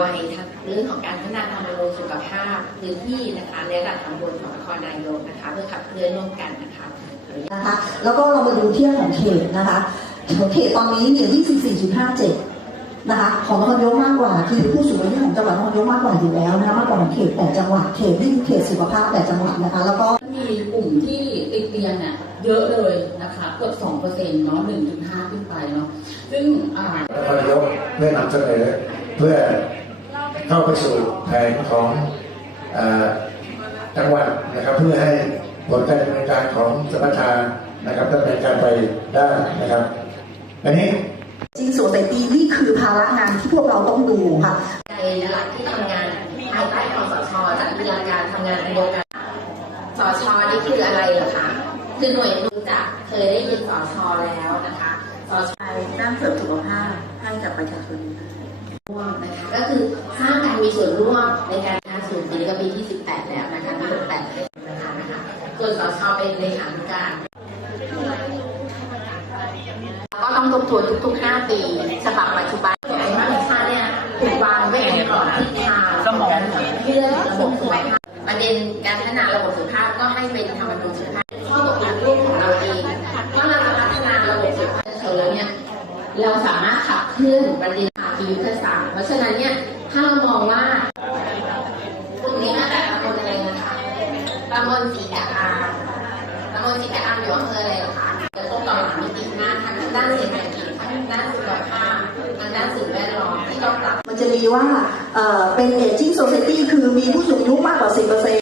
วัยทั้งเรื่องของการพัฒนาทางบำรุงสุขภาพพื้นที่นะคะในระดับตำบลของนครนายกนะคะ เพื่อขับเคลื่อนร่วมกันนะคะนะคะ แล้วก็เรามาดูเทียบของเขตนะคะของเขตตอนนี้เนี่ย24.57 นะคะ ของนครนายกมากกว่า คือผู้สูงอายุของจังหวัดนครนายกมากกว่าอยู่แล้วนะคะมากกว่าของเขต8จังหวัดเขตนี่คือเขตสุขภาพ8จังหวัดนะคะ แล้วก็มีกลุ่มที่ติดเตียงเนี่ยเยอะเลยนะคะเกือบสองเปอร์เซ็นต์เนาะหนึ่งถึงห้าขึ้นไปเนาะซึ่งอ่านครนายกได้นำเสนอเพื่อ เข้าไปสู่แผนของเออจังหวัดนะครับ เพื่อให้ผลการดำเนินการของสมรทานนะครับดำเนินการไปได้นะครับ อันนี้จริงโซไซตี้นี่คือภาระงานที่พวกเราต้องดูค่ะในหลักที่ทำงานภายใต้คอสชจัดวิชาการทำงานเป็นโครงการสชนี่คืออะไรเหรอคะคือหน่วยรู้จักเคยได้ยินสชแล้วนะคะสชด้านเสริมสุขภาพให้กับประชาชน ร่วมนะคะก็คือสร้างการมีส่วนร่วมในการทางสู่ปีนี้ก็ปีที่ 18 แล้วนะคะปี18เป็นประธานนะคะส่วนสชเป็นเลขาธิการก็ต้องทบทวนทุกๆ 5 ปีฉบับปัจจุบันไอ้มาตรฐานเนี่ยถูกวางไว้ในกรอบทิศทางสมองเพื่อระบบสุขภาพประเด็นการพัฒนาระบบสุขภาพก็ให้เป็นธรรมนูญสุขภาพข้อตกลงร่วมของเราเองว่าเราจะพัฒนาระบบสุขภาพเชิญเนี่ยเราสามารถขับเคลื่อนประเด็น ภาคียุทธศาสตร์เพราะฉะนั้นเนี่ยถ้าเรามองว่ากลุ่มนี้มาจากตำบลอะไรนะคะตำบลสีกะอามตำบลสีกะอามอยู่อำเภออะไรเหรอคะจะต้องต่อหลังมิติมากทั้งด้านเศรษฐกิจทั้งด้านสุขภาพทั้งด้านสิ่งแวดล้อมที่ต้องปรับมันจะมีว่าเอ่อเป็น aging society คือมีผู้สูงอายุมากกว่า 10%